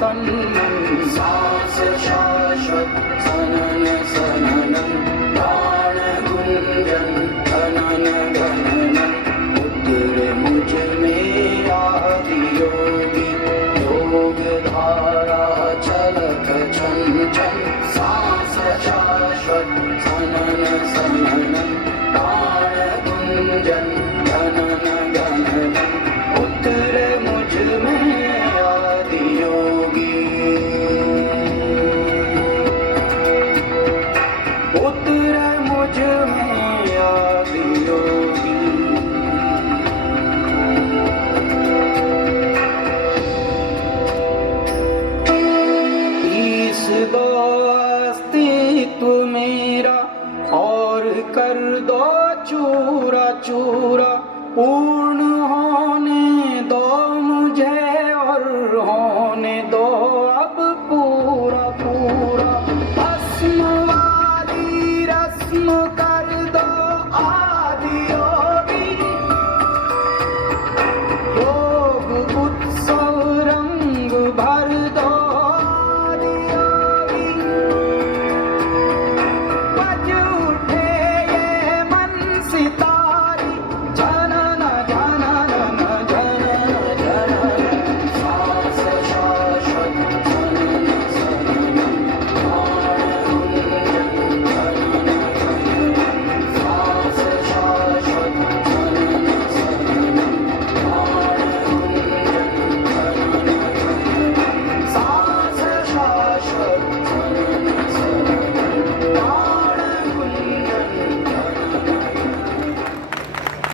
तन्मन् सांस शाश्वत सनन सननन प्राण गुंजन गणन गणनन उतरे मुझ में आदि योगी योग धारा छलक छन छन सांस शाश्वत सनन सननन प्राण गुंजन गणन गणनन उतरे मुझ में आदि योगी उतरे मुझ में आदि योगी इस दो अस्तित्व मेरा और कर दो चूरा चूरा पूर्ण हो